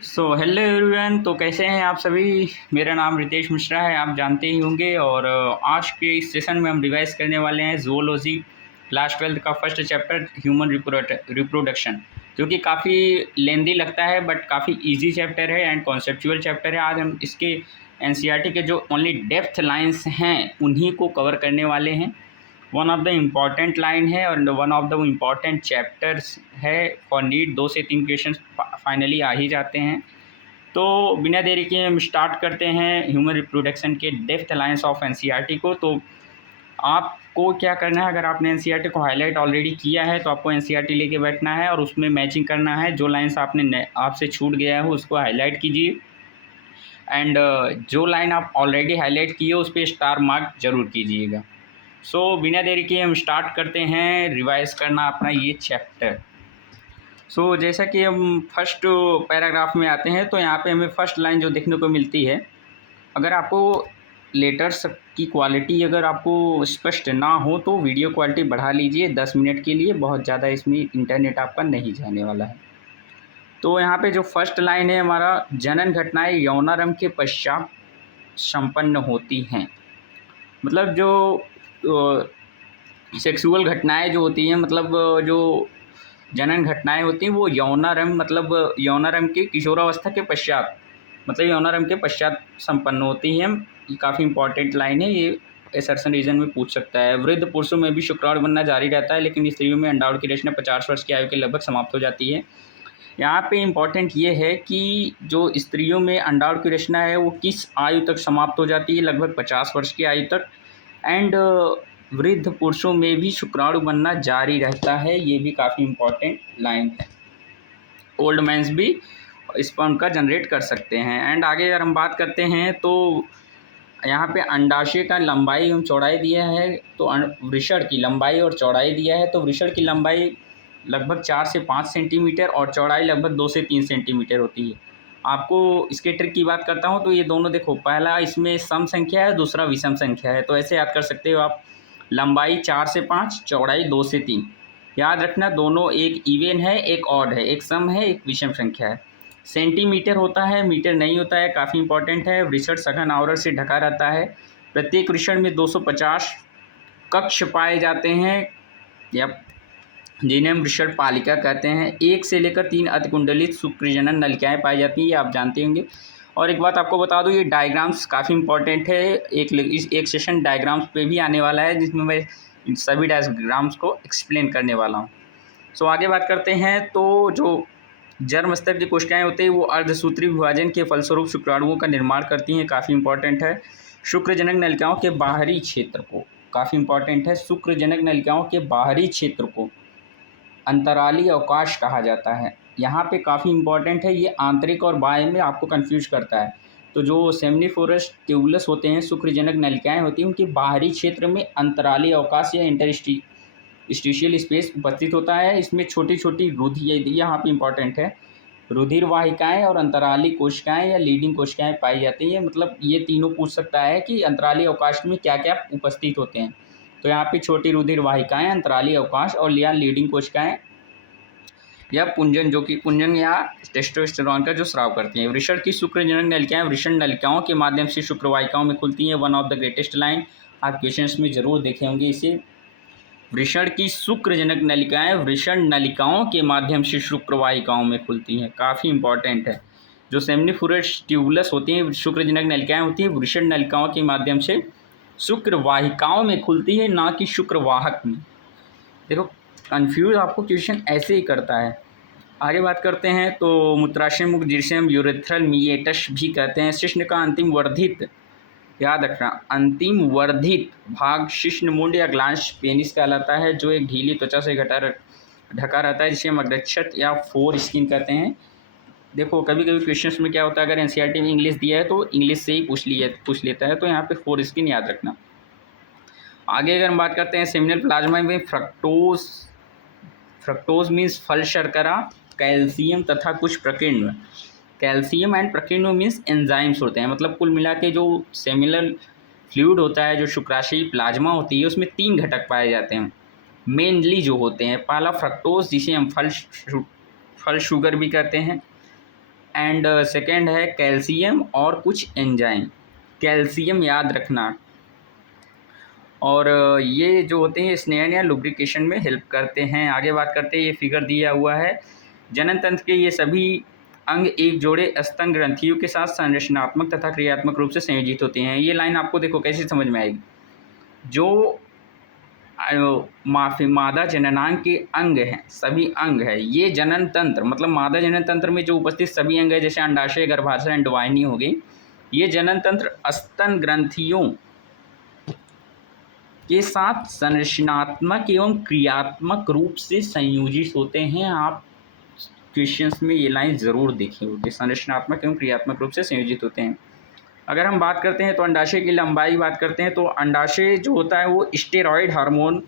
Hello everyone. तो कैसे हैं आप सभी। मेरा नाम रितेश मिश्रा है, आप जानते ही होंगे। और आज के इस सेशन में हम रिवाइज करने वाले हैं ज़ूलॉजी क्लास 12 का फर्स्ट चैप्टर ह्यूमन रिप्रोडक्शन, जो कि काफ़ी लेंदी लगता है बट काफ़ी इजी चैप्टर है एंड कॉन्सेप्चुअल चैप्टर है। आज हम इसके एनसीईआरटी के जो ओनली डेप्थ लाइंस हैं उन्हीं को कवर करने वाले हैं। One of the important line है और one of the important chapters है फॉर नीट। 2 से 3 क्वेश्चन फाइनली आ ही जाते हैं। तो बिना देरी के हम स्टार्ट करते हैं ह्यूमन रिप्रोडक्शन के डेप्थ लाइंस ऑफ एनसीईआरटी को। तो आपको क्या करना है, अगर आपने एनसीईआरटी को हाईलाइट ऑलरेडी किया है तो आपको एनसीईआरटी लेके बैठना है और उसमें मैचिंग करना है। जो लाइंस आपसे छूट गया है उसको हाईलाइट कीजिए एंड जो लाइन आप ऑलरेडी हाईलाइट किए उस पर स्टार मार्क जरूर कीजिएगा। बिना देरी के हम स्टार्ट करते हैं रिवाइज करना अपना ये चैप्टर। जैसा कि हम फर्स्ट पैराग्राफ में आते हैं तो यहाँ पे हमें फर्स्ट लाइन जो देखने को मिलती है, अगर आपको लेटर्स की क्वालिटी अगर आपको स्पष्ट ना हो तो वीडियो क्वालिटी बढ़ा लीजिए 10 मिनट के लिए, बहुत ज़्यादा इसमें इंटरनेट आपका नहीं जाने वाला है। तो यहाँ पे जो फर्स्ट लाइन है हमारा, जनन घटनाएं यौनारंभ के पश्चात संपन्न होती हैं। मतलब जो सेक्सुअल घटनाएं जो होती हैं, मतलब जो जनन घटनाएं होती हैं वो यौनारंभ मतलब यौनारंभ के किशोरावस्था के पश्चात, मतलब यौनारंभ के पश्चात संपन्न होती हैं। ये काफ़ी इंपॉर्टेंट लाइन है, ये एसर्शन रीजन में पूछ सकता है। वृद्ध पुरुषों में भी शुक्राणु बनना जारी रहता है, लेकिन स्त्रियों में अंडाणु की रचना 50 वर्ष की आयु के लगभग समाप्त हो जाती है। यहाँ पे इम्पॉर्टेंट ये है कि जो स्त्रियों में अंडाणु की रचना है वो किस आयु तक समाप्त हो जाती है, लगभग 50 वर्ष की आयु तक। एंड वृद्ध पुरुषों में भी शुक्राणु बनना जारी रहता है, ये भी काफ़ी इम्पॉर्टेंट लाइन है। ओल्ड मैंस भी स्पर्म का जनरेट कर सकते हैं। एंड आगे अगर हम बात करते हैं तो यहाँ पे अंडाशय का लंबाई एवं चौड़ाई दिया है, तो वृषण की लंबाई और चौड़ाई दिया है। तो वृषण की लंबाई लगभग 4 से 5 सेंटीमीटर और चौड़ाई लगभग 2 से 3 सेंटीमीटर होती है। आपको इसके ट्रिक की बात करता हूँ तो ये दोनों देखो, पहला इसमें सम संख्या है, दूसरा विषम संख्या है। तो ऐसे याद कर सकते हो आप, लंबाई 4 से 5, चौड़ाई 2 से 3। याद रखना दोनों एक इवन है एक ऑड है, एक सम है एक विषम संख्या है। सेंटीमीटर होता है, मीटर नहीं होता है, काफ़ी इंपॉर्टेंट है। वृषण सघन आवरण से ढका रहता है। प्रत्येक वृषण में 250 कक्ष पाए जाते हैं या जिन्हें हम वृषण पालिका कहते हैं। 1 से लेकर 3 अतिकुंडलित शुक्रजनन नलिकाएँ पाई जाती हैं, ये आप जानते होंगे। और एक बात आपको बता दूं, ये डायग्राम्स काफ़ी इंपॉर्टेंट है। एक सेशन डायग्राम्स पे भी आने वाला है जिसमें मैं सभी डायग्राम्स को एक्सप्लेन करने वाला हूँ। आगे बात करते हैं तो जो जर्म स्तर की कोशिकाएं होती हैं वो अर्धसूत्री विभाजन के फलस्वरूप शुक्राणुओं का निर्माण करती हैं, काफ़ी इंपॉर्टेंट है। शुक्रजनक नलिकाओं के बाहरी क्षेत्र को, काफ़ी इंपॉर्टेंट है, शुक्रजनक नलिकाओं के बाहरी क्षेत्र को अंतराली अवकाश कहा जाता है। यहाँ पे काफ़ी इंपॉर्टेंट है, ये आंतरिक और बाह्य में आपको कंफ्यूज करता है। तो जो सेमिनिफोरस ट्यूबुलस होते हैं, शुक्रजनक नलिकाएं होती हैं, उनके बाहरी क्षेत्र में अंतराली अवकाश या इंटरस्टिशियल स्पेस उपस्थित होता है। इसमें छोटी छोटी रुधिर, यहाँ पे इंपॉर्टेंट है, रुधिर वाहिकाएँ और अंतराली कोशिकाएँ या लीडिंग कोशिकाएँ पाई जाती हैं। मतलब ये तीनों पूछ सकता है कि अंतराली अवकाश में क्या क्या उपस्थित होते हैं। तो यहाँ पे छोटी रुधिर वाहिकाएँ, अंतराली अवकाश और या लीडिंग कोशिकाएँ या पुंजन, जो कि पुंजन या टेस्टोस्टेरोन का जो स्राव करती हैं। वृषण की शुक्रजनक नलिकाएं वृषण नलिकाओं के माध्यम से शुक्रवाहिकाओं में खुलती हैं। One of the greatest line, आप क्वेश्चंस में जरूर देखे होंगे इसे। वृषण की शुक्रजनक नलिकाएं वृषण नलिकाओं के माध्यम से शुक्रवाहिकाओं में खुलती हैं, काफ़ी इंपॉर्टेंट है। जो सेमिनिफोरस ट्यूबुलस होती हैं, शुक्रजनक नलिकाएं होती हैं, वृषण नलिकाओं के माध्यम से शुक्रवाहिकाओं में खुलती है, ना कि शुक्रवाहक में। देखो कन्फ्यूज आपको क्वेश्चन ऐसे ही करता है। आगे बात करते हैं तो मूत्राशय मुख जिसे हम यूरेथ्रल मीएटस भी कहते हैं। शिश्न का अंतिम वर्धित, याद रखना, अंतिम वर्धित भाग शिश्न मुंड या ग्लांस पेनिस कहलाता है, जो एक ढीली त्वचा से ढका रहता है, जिसे हम अग्रक्षत या फोर स्किन कहते हैं। देखो कभी कभी क्वेश्चंस में क्या होता है, अगर एनसीईआरटी में इंग्लिश दिया है तो इंग्लिश से ही पूछ लेता है, तो यहाँ पे फोर स्किन याद रखना। आगे अगर हम बात करते हैं सेमिनल प्लाज्मा में फ्रक्टोज मीन्स फल शर्करा, कैल्शियम तथा कुछ प्रकीर्ण, कैल्शियम एंड प्रकीर्ण मीन्स एंजाइम्स होते हैं। मतलब कुल मिला के जो सेमिनल फ्लूइड होता है, जो शुक्राशयी प्लाज्मा होती है, उसमें 3 घटक पाए जाते हैं मेनली जो होते हैं। पहला फ्रक्टोज, जिसे हम फल शुगर भी कहते हैं। एंड सेकेंड है कैल्शियम और कुछ एंजाइम। कैल्शियम याद रखना। और ये जो होते हैं स्नेहन या लुब्रिकेशन में हेल्प करते हैं। आगे बात करते हैं, ये फिगर दिया हुआ है, जनन तंत्र के ये सभी अंग एक जोड़े स्तन ग्रंथियों के साथ संरचनात्मक तथा क्रियात्मक रूप से संयोजित होते हैं। ये लाइन आपको देखो कैसे समझ में आएगी। जो मादा जननांग के अंग हैं, सभी अंग है, ये जनन तंत्र मतलब मादा जनन तंत्र में जो उपस्थित सभी अंग है, जैसे अंडाशय, गर्भाशय, अंडवाहिनी हो गई, ये जनन तंत्र स्तन ग्रंथियों के साथ संरचनात्मक एवं क्रियात्मक रूप से संयोजित होते हैं। आप क्वेश्चंस में ये लाइन ज़रूर देखी होगी, संरचनात्मक एवं क्रियात्मक रूप से संयोजित होते हैं। अगर हम बात करते हैं तो अंडाशय की लंबाई बात करते हैं तो अंडाशय जो होता है वो स्टेरॉयड हार्मोन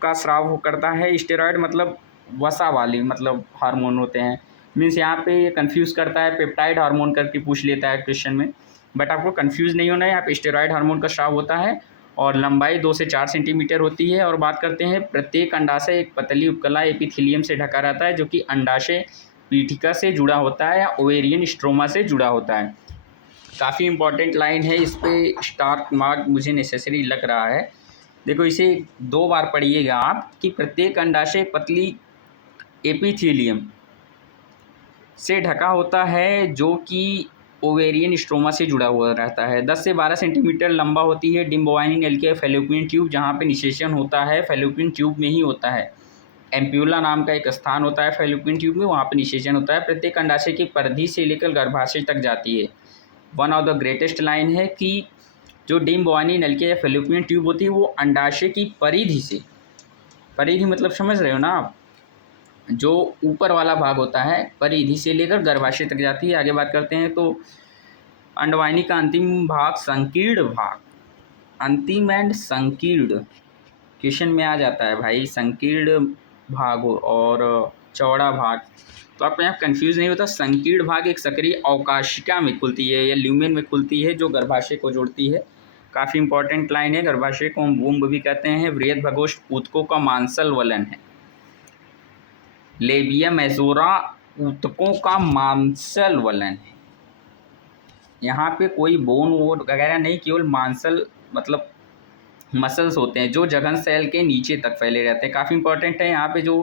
का स्राव करता है। स्टेरॉयड मतलब वसा वाली मतलब हार्मोन होते हैं। मीन्स यहाँ पे ये कन्फ्यूज़ करता है, पेप्टाइड हार्मोन करके पूछ लेता है क्वेश्चन में, बट आपको कन्फ्यूज़ नहीं होना है। यहाँ पे स्टेरॉयड हार्मोन का स्राव होता है और लंबाई 2 से 4 सेंटीमीटर होती है। और बात करते हैं प्रत्येक अंडाशय एक पतली उपकला एपिथेलियम से ढका रहता है, जो कि अंडाशय पीठिका से जुड़ा होता है या ओवेरियन स्ट्रोमा से जुड़ा होता है। काफ़ी इंपॉर्टेंट लाइन है, इस पर स्टार मार्क मुझे नेसेसरी लग रहा है। देखो इसे 2 बार पढ़िएगा आप कि प्रत्येक अंडाशय पतली एपिथेलियम से ढका होता है, जो कि ओवेरियन स्ट्रोमा से जुड़ा हुआ रहता है। 10 से 12 सेंटीमीटर लंबा होती है डिम्ब ओवाइनी नलिका फैलोपियन ट्यूब, जहाँ पे निषेचन होता है फैलोपियन ट्यूब में ही होता है। एम्प्यूला नाम का एक स्थान होता है फैलोपियन ट्यूब में, वहाँ पे निषेचन होता है। प्रत्येक अंडाशय की परिधि से लेकर गर्भाशय तक जाती है। One of the greatest line है कि जो डिम्ब ओवाइनी नलिका या फैलोपियन ट्यूब होती है वो अंडाशय की परिधि से, परिधि मतलब समझ रहे हो ना आप, जो ऊपर वाला भाग होता है परिधि से लेकर गर्भाशय तक जाती है। आगे बात करते हैं तो अंडवाहिनी का अंतिम भाग संकीर्ण भाग, अंतिम एंड संकीर्ण क्वेश्चन में आ जाता है भाई, संकीर्ण भाग और चौड़ा भाग, तो आपको यहाँ कन्फ्यूज़ नहीं होता। संकीर्ण भाग एक सक्रिय अवकाशिका में खुलती है या ल्यूमेन में खुलती है, जो गर्भाशय को जोड़ती है। काफ़ी इंपॉर्टेंट लाइन है। गर्भाशय को हम वूम्ब भी कहते हैं। बृहद भगोष्ठ ऊतकों का मांसल वलन है। लेबिया मेजोरा ऊतकों का मांसल वलन है। यहाँ पे कोई बोन वोन वगैरह नहीं, केवल मांसल मतलब मसल्स होते हैं जो जघन सेल के नीचे तक फैले रहते हैं। काफ़ी इंपॉर्टेंट है। यहाँ पे जो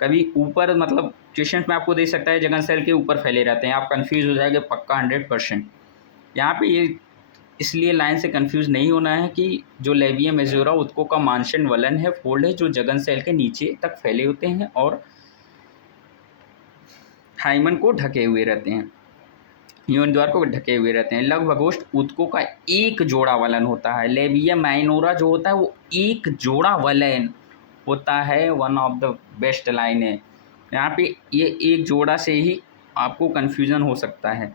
कभी ऊपर मतलब क्वेश्चन में आपको दे सकता है जघन सेल के ऊपर फैले रहते हैं, आप कंफ्यूज हो जाएंगे पक्का 100%। यहाँ पे ये इसलिए लाइन से कंफ्यूज नहीं होना है कि जो लेबिया मेजोरा ऊतकों का मांसल वलन है, फोल्ड है जो जघन सेल के नीचे तक फैले होते हैं और हाइमन को ढके हुए रहते हैं, ह्यूमन द्वार को ढके हुए रहते हैं। लघुभगोष्ठ ऊतकों का एक जोड़ा वलन होता है। लेबिया माइनोरा जो होता है वो एक जोड़ा वलन होता है। One of the best line है। यहाँ पे ये एक जोड़ा से ही आपको कन्फ्यूज़न हो सकता है,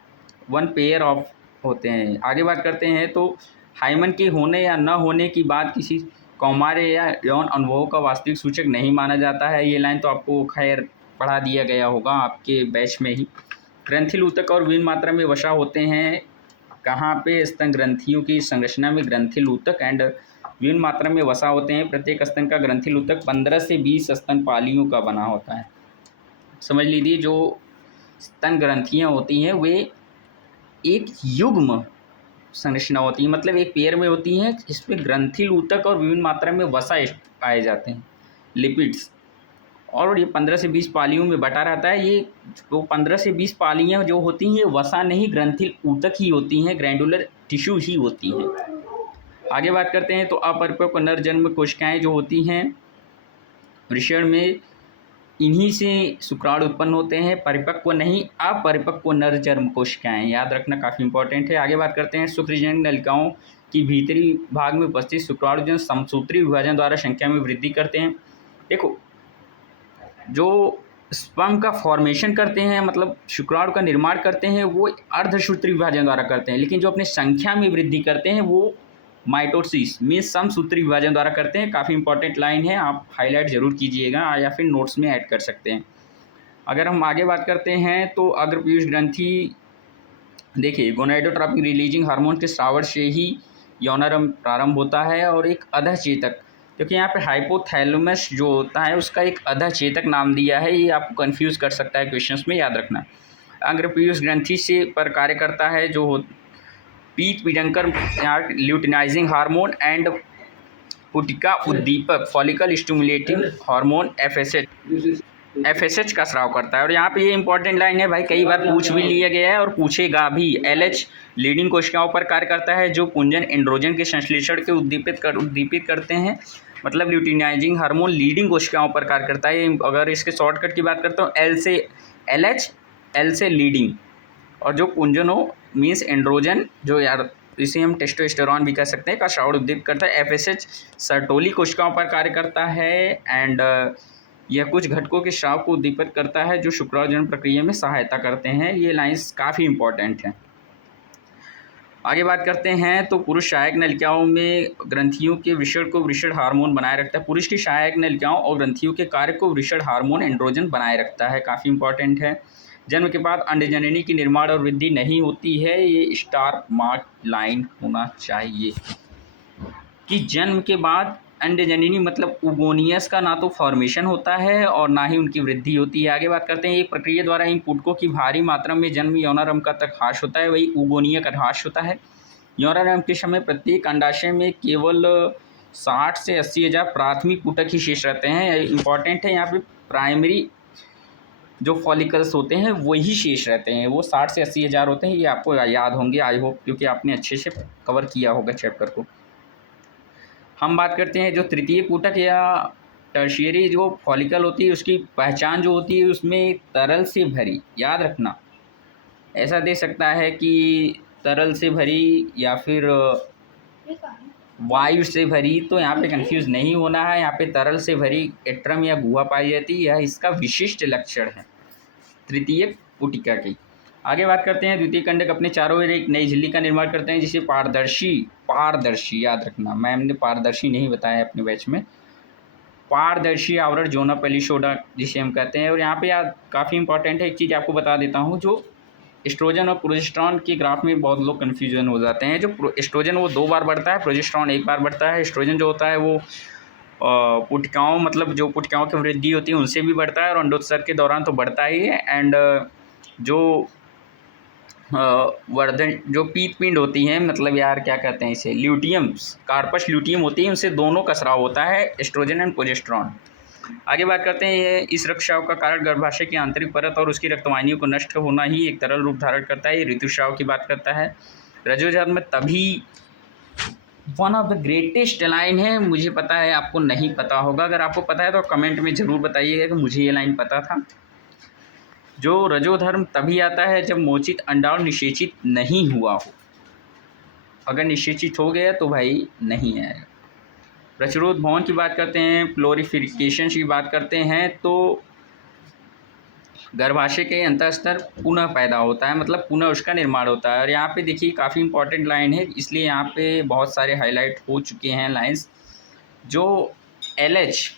वन पेयर ऑफ होते हैं। आगे बात करते हैं तो हाइमन के होने या न होने की बात किसी कौमार्य या यौन अनुभवों का वास्तविक सूचक नहीं माना जाता है। ये लाइन तो आपको खैर पढ़ा दिया गया होगा आपके बैच में ही। ग्रंथिल ऊतक और विभिन्न मात्रा में वसा होते हैं कहाँ पे, स्तन ग्रंथियों की संरचना में ग्रंथिल ऊतक एंड विभिन्न मात्रा में वसा होते हैं। प्रत्येक स्तन का ग्रंथिल ऊतक 15 से 20 स्तन पालियों का बना होता है। समझ लीजिए जो स्तन ग्रंथियाँ होती हैं वे एक युग्म संरचना होती है, मतलब एक पेयर में होती हैं, इसमें ग्रंथिल ऊतक और विभिन्न मात्रा में वसा पाए जाते हैं, लिपिड्स, और ये 15 से 20 पालियों में बटा रहता है। ये तो 15 से 20 पालियाँ जो होती हैं ये वसा नहीं ग्रंथिल ऊतक ही होती हैं, ग्रैंडुलर टिश्यू ही होती हैं। आगे बात करते हैं तो अपरिपक्व नरजन्म कोशिकाएँ जो होती हैं वृषण में, इन्हीं से शुक्राणु उत्पन्न होते हैं। परिपक्व नहीं अपरिपक्व नरजन्म कोशिकाएँ, याद रखना काफ़ी इंपॉर्टेंट है। आगे बात करते हैं शुक्रजनक नलिकाओं की भीतरी भाग में उपस्थित शुक्राणुजन समसूत्री विभाजन द्वारा संख्या में वृद्धि करते हैं। देखो जो स्पर्म का फॉर्मेशन करते हैं मतलब शुक्राणु का निर्माण करते हैं वो अर्धसूत्री विभाजन द्वारा करते हैं, लेकिन जो अपने संख्या में वृद्धि करते हैं वो माइटोसिस मीन्स समसूत्री विभाजन द्वारा करते हैं। काफ़ी इंपॉर्टेंट लाइन है, आप हाईलाइट ज़रूर कीजिएगा या फिर नोट्स में ऐड कर सकते हैं। अगर हम आगे बात करते हैं तो अग्रपीयूष ग्रंथि, देखिए गोनाडोट्रोपिक रिलीजिंग हार्मोन के स्राव से ही यौनारंभ प्रारंभ होता है और एक अधःचेतक, क्योंकि यहाँ पे हाइपोथैलेमस जो होता है उसका एक अधःचेतक नाम दिया है, ये आपको कंफ्यूज कर सकता है क्वेश्चंस में, याद रखना। अंग्रपीयूष ग्रंथि से पर कार्य करता है, जो पीत पीडंकर ल्यूटिनाइजिंग हार्मोन एंड पुटिका उद्दीपक फॉलिकल स्टिमुलेटिंग हार्मोन एफएसएच का स्राव करता है। और यहाँ पे ये इंपॉर्टेंट लाइन है भाई, कई बार पूछ भी लिया गया है और पूछेगा भी। एलएच लीडिंग कोशिकाओं पर कार्य करता है, जो पुंजन एंड्रोजन के संश्लेषण के उद्दीपित करते हैं। मतलब ल्यूटिनाइजिंग हार्मोन लीडिंग कोशिकाओं पर कार्य करता है। अगर इसके शॉर्टकट की बात करता हूँ, एल से एलएच, एल से लीडिंग, और जो पुंजन हो मीन्स एंड्रोजन, जो यार इसे हम टेस्टोस्टेरोन भी कह सकते हैं, का स्राव उद्दीपित करता है। एफएसएच सर्टोली कोशिकाओं पर कार्य करता है एंड यह कुछ घटकों के स्राव को उद्दीपित करता है, जो शुक्राणुजनन प्रक्रिया में सहायता करते हैं। ये लाइंस काफ़ी इंपॉर्टेंट हैं। आगे बात करते हैं तो पुरुष सहायक नलिकाओं में ग्रंथियों के वृषण को वृषण हार्मोन बनाए रखता है। पुरुष की सहायक नलिकाओं और ग्रंथियों के कार्य को वृषण हार्मोन एंड्रोजन बनाए रखता है, काफ़ी इंपॉर्टेंट है। जन्म के बाद अंडजननी की निर्माण और वृद्धि नहीं होती है, ये स्टार मार्क लाइन होना चाहिए कि जन्म के बाद अंडजननी मतलब उगोनियस का ना तो फॉर्मेशन होता है और ना ही उनकी वृद्धि होती है। आगे बात करते हैं, एक प्रक्रिया द्वारा इन पुटकों की भारी मात्रा में जन्म यौनारंभ का तक ह्रास होता है, वही उगोनिया का ह्रास होता है। यौनारंभ के समय प्रत्येक अंडाशय में केवल 60 से 80 हज़ार प्राथमिक पुटक ही शेष रहते हैं। इंपॉर्टेंट है, यहाँ पे प्राइमरी जो फॉलिकल्स होते हैं वही शेष रहते हैं, वो 60 से 80 हज़ार होते हैं। ये आपको याद होंगे आई होप, क्योंकि आपने अच्छे से कवर किया होगा चैप्टर को। हम बात करते हैं जो तृतीय पुटक या टर्शियरी जो फॉलिकल होती है, उसकी पहचान जो होती है उसमें तरल से भरी, याद रखना ऐसा दे सकता है कि तरल से भरी या फिर वायु से भरी, तो यहाँ पे कंफ्यूज नहीं होना है। यहाँ पे तरल से भरी एट्रम या गुहा पाई जाती है, यह इसका विशिष्ट लक्षण है तृतीय पुटिका की। आगे बात करते हैं, द्वितीय कंडक अपने चारों ओर एक नई झिल्ली का निर्माण करते हैं, जिसे पारदर्शी याद रखना, मैम ने पारदर्शी नहीं बताया अपने बैच में, पारदर्शी आवरण जोना पेलिसोडा जिसे हम कहते हैं। और यहाँ पे याद काफ़ी इंपॉर्टेंट है, एक चीज़ आपको बता देता हूँ, जो एस्ट्रोजन और प्रोजेस्टेरॉन के ग्राफ में बहुत लोग कन्फ्यूजन हो जाते हैं। जो एस्ट्रोजन वो 2 बार बढ़ता है, प्रोजेस्टेरॉन 1 बार बढ़ता है। एस्ट्रोजन जो होता है वो पुटिकाओं मतलब जो पुटिकाओं की वृद्धि होती है उनसे भी बढ़ता है और अंडोत्सर्ग के दौरान तो बढ़ता ही है। एंड जो वर्धन जो पीत पिंड होती हैं, मतलब यार क्या कहते हैं इसे, ल्यूटियम्स, कार्पस ल्यूटियम होती है, उनसे दोनों का स्राव होता है, एस्ट्रोजन एंड प्रोजेस्टेरॉन। आगे बात करते हैं, ये इस रक्तस्राव का कारण गर्भाशय की आंतरिक परत और उसकी रक्तवाहिनियों को नष्ट होना ही एक तरल रूप धारण करता है। ये ऋतुस्राव की बात करता है। रजोधर्म में तभी one of the greatest line है, मुझे पता है आपको नहीं पता होगा, अगर आपको पता है तो कमेंट में ज़रूर बताइएगा कि मुझे ये लाइन पता था। जो रजोधर्म तभी आता है जब मोचित अंडाणु निषेचित नहीं हुआ हो, अगर निषेचित हो गया तो भाई नहीं आएगा। प्रचुरोद भवन की बात करते हैं, प्लोरिफिकेशन की बात करते हैं, तो गर्भाशय के अंतःस्तर पुनः पैदा होता है, मतलब पुनः उसका निर्माण होता है। और यहाँ पे देखिए काफ़ी इंपॉर्टेंट लाइन है, इसलिए यहाँ पे बहुत सारे हाईलाइट हो चुके हैं लाइंस। जो एलएच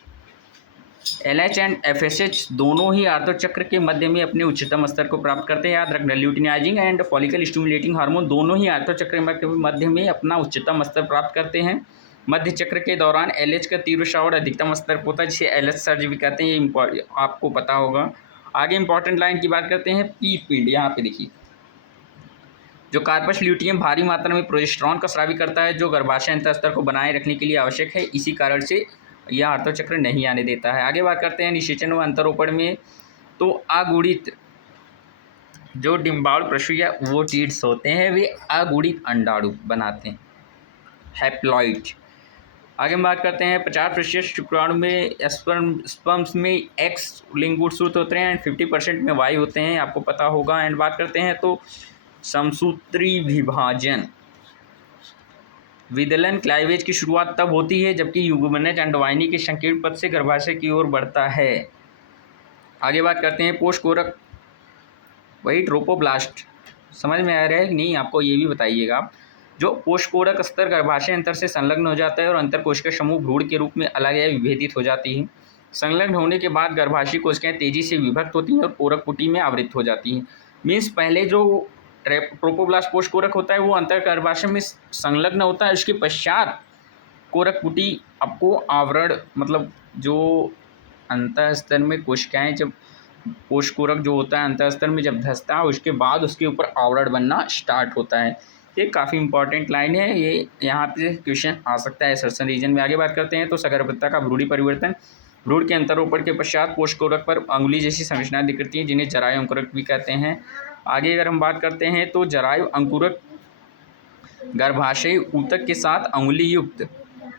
एंड एफएसएच दोनों ही आर्तो चक्र के मध्य में अपने उच्चतम स्तर को प्राप्त करते हैं। याद रखना, luteinising and follicle stimulating hormone दोनों ही आर्तो चक्र के मध्य में अपना उच्चतम स्तर प्राप्त करते हैं। मध्य चक्र के दौरान एलएच का तीव्र स्राव अधिकतम स्तर पर होता है, जिसे एलएच सर्ज भी कहते हैं, ये आपको पता होगा। आगे इंपॉर्टेंट लाइन की बात करते हैं, पीत पिंड। यहाँ पे देखिए, जो कार्पस ल्यूटियम भारी मात्रा में प्रोजेस्टेरॉन का स्रावी करता है, जो गर्भाशय अंतःस्तर को बनाए रखने के लिए आवश्यक है, इसी कारण से यह आर्तो चक्र नहीं आने देता है। आगे बात करते हैं निषेचन व अंतरोपण में, तो अगुणित जो डिम्बाणु प्रसूया वो टीड्स होते हैं, वे अगुणित अंडाणु बनाते हैं, हैप्लॉइड। आगे हम बात करते हैं 50% शुक्राणु में स्पर्म्स में एक्स लिंग गुणसूत्र होते हैं एंड 50% में वाई होते हैं, आपको पता होगा। एंड बात करते हैं तो समसूत्री विभाजन विदलन क्लाइवेज की शुरुआत तब होती है जबकि युग्मनज अंडवाहिनी के संकीर्ण पथ से गर्भाशय की ओर बढ़ता है। आगे बात करते हैं पोषकोरक, वही ट्रोपोब्लास्ट, समझ में आ रहा है कि नहीं आपको, ये भी बताइएगा आप। जो पोषकोरक स्तर गर्भाशय अंतर से संलग्न हो जाता है और अंतर कोशिका समूह भ्रूण के रूप में अलग या विभेदित हो जाती है। संलग्न होने के बाद गर्भाशय कोशिकाएं तेजी से विभक्त होती हैं और कोरक पुटी में आवृत हो जाती हैं। मीन्स पहले जो ट्रोपोब्लास्ट पोषकोरक होता है वो अंतर गर्भाशय में संलग्न होता है, उसके पश्चात कोरक पुटी आपको आवरण, मतलब जो अंतः स्तर में कोशिकाएं जब कोशकोरक जो होता है अंतःस्तर में जब धंसता है उसके बाद उसके ऊपर आवरण बनना स्टार्ट होता है। ये काफ़ी इंपॉर्टेंट लाइन है, ये यहाँ पे क्वेश्चन आ सकता है सर्सन रीजन में। आगे बात करते हैं तो सगर्भता का भ्रूणी परिवर्तन। भ्रूण के अंतरोपण के पश्चात कोशकोरक पर अंगुली जैसी संरचनाएं दिखती हैं जिन्हें जरायु अंकुरक भी कहते हैं। आगे अगर हम बात करते हैं तो जरायु अंकुरक गर्भाशयी ऊतक के साथ अंगुली युक्त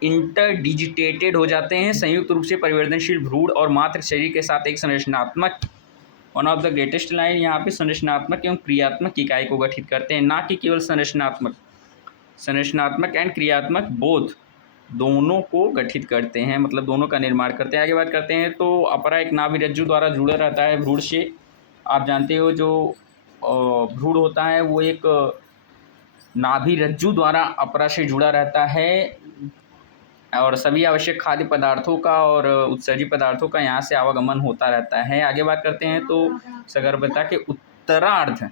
इंटरडिजिटेटेड हो जाते हैं। संयुक्त रूप से परिवर्तनशील भ्रूण और मातृ शरीर के साथ एक संरचनात्मक one of the greatest line यहाँ पे संरचनात्मक एवं क्रियात्मक इकाई को गठित करते हैं, ना कि केवल संरचनात्मक एंड क्रियात्मक बोथ दोनों को गठित करते हैं, मतलब दोनों का निर्माण करते हैं। आगे बात करते हैं तो अपरा एक नाभि रज्जु द्वारा जुड़ा रहता है भ्रूण से। आप जानते हो जो भ्रूण होता है वो एक नाभि रज्जु द्वारा अपरा से जुड़ा रहता है और सभी आवश्यक खाद्य पदार्थों का और उत्सर्जी पदार्थों का यहाँ से आवागमन होता रहता है। आगे बात करते हैं तो सगर्भता के उत्तरार्ध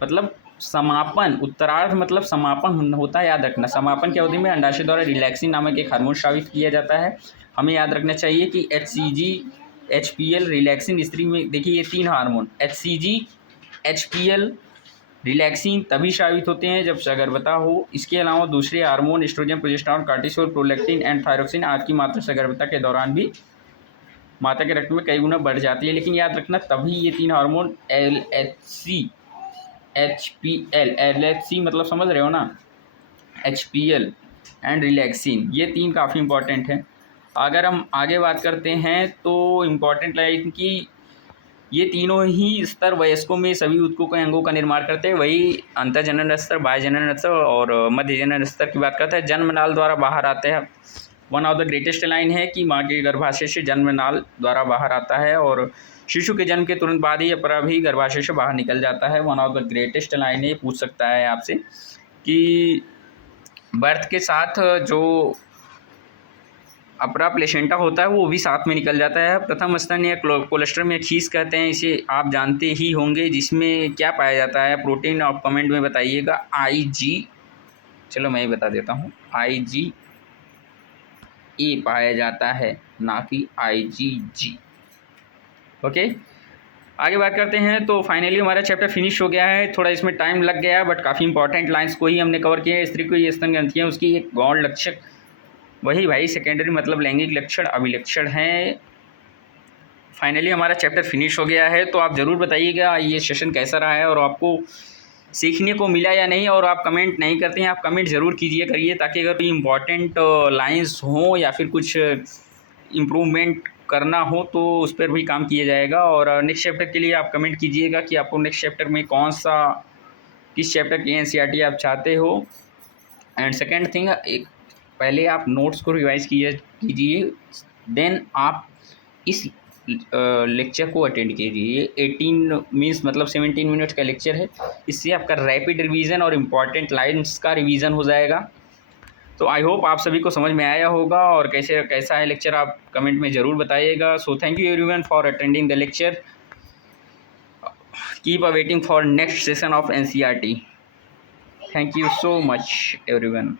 मतलब समापन, उत्तरार्ध मतलब समापन होता है, याद रखना। समापन की अवधि में अंडाशय द्वारा रिलैक्सिन नामक एक हार्मोन स्रावित किया जाता है। हमें याद रखना चाहिए कि HCG HPL रिलैक्सिन स्त्री में देखिए ये 3 हार्मोन HCG HPL रिलैक्सिन तभी स्रावित होते हैं जब सगर्भता हो। इसके अलावा दूसरे hormone estrogen, progesterone, cortisol, prolactin and thyroxine आज की मात्रा सगर्भता के दौरान भी माता के रक्त में कई गुना बढ़ जाती है। लेकिन याद रखना तभी ये 3 हार्मोन LHC HPL LHC मतलब समझ रहे हो ना, HPL एंड रिलैक्सिन, ये 3 काफ़ी इंपॉर्टेंट हैं। अगर हम आगे बात करते हैं तो इम्पॉर्टेंट लाइन की ये तीनों ही स्तर वयस्कों में सभी ऊतकों के अंगों का निर्माण करते हैं। वही अंतःजनन स्तर, बाह्यजनन स्तर और मध्यजनन स्तर की बात करते हैं। जन्मनाल द्वारा बाहर आते हैं। One of the greatest line है कि माँ के गर्भाशय से जन्मनाल द्वारा बाहर आता है और शिशु के जन्म के तुरंत बाद ही अपरा भी गर्भाशय से बाहर निकल जाता है। One of the greatest line है, पूछ सकता है आपसे कि बर्थ के साथ जो अपरा प्लेसेंटा होता है वो भी साथ में निकल जाता है। प्रथम स्तन या कोलेस्ट्रम या खीस कहते हैं इसे, आप जानते ही होंगे, जिसमें क्या पाया जाता है प्रोटीन, आप कमेंट में बताइएगा। IG, चलो मैं ही बता देता हूँ, IgA पाया जाता है, ना कि IgG। ओके, आगे बात करते हैं तो फाइनली हमारा चैप्टर फिनिश हो गया है। थोड़ा इसमें टाइम लग गया बट काफ़ी इंपॉर्टेंट लाइंस को ही हमने कवर किया है। स्त्री को ये स्तन ग्रंथियाँ उसकी एक गौण लक्षण, वही भाई सेकेंडरी मतलब लैंगिक लक्षण अभिलक्षण है। फाइनली हमारा चैप्टर फिनिश हो गया है। तो आप ज़रूर बताइएगा ये सेशन कैसा रहा है और आपको सीखने को मिला या नहीं। और आप कमेंट नहीं करते हैं, आप कमेंट ज़रूर कीजिए करिए, ताकि अगर कोई इम्पॉर्टेंट लाइंस हों या फिर कुछ इम्प्रूवमेंट करना हो तो उस पर भी काम किया जाएगा। और नेक्स्ट चैप्टर के लिए आप कमेंट कीजिएगा कि आपको नेक्स्ट चैप्टर में किस चैप्टर की NCERT आप चाहते हो। एंड सेकेंड थिंग, एक पहले आप नोट्स को रिवाइज कीजिए, देन आप इस लेक्चर को अटेंड कीजिए। 18 मीन्स मतलब 17 मिनट का लेक्चर है। इससे आपका रैपिड रिवीजन और इम्पॉर्टेंट लाइन्स का रिवीजन हो जाएगा। तो आई होप आप सभी को समझ में आया होगा और कैसा है लेक्चर आप कमेंट में ज़रूर बताइएगा। So thank you everyone for attending the lecture. Keep awaiting for next session of NCERT। Thank you so much everyone.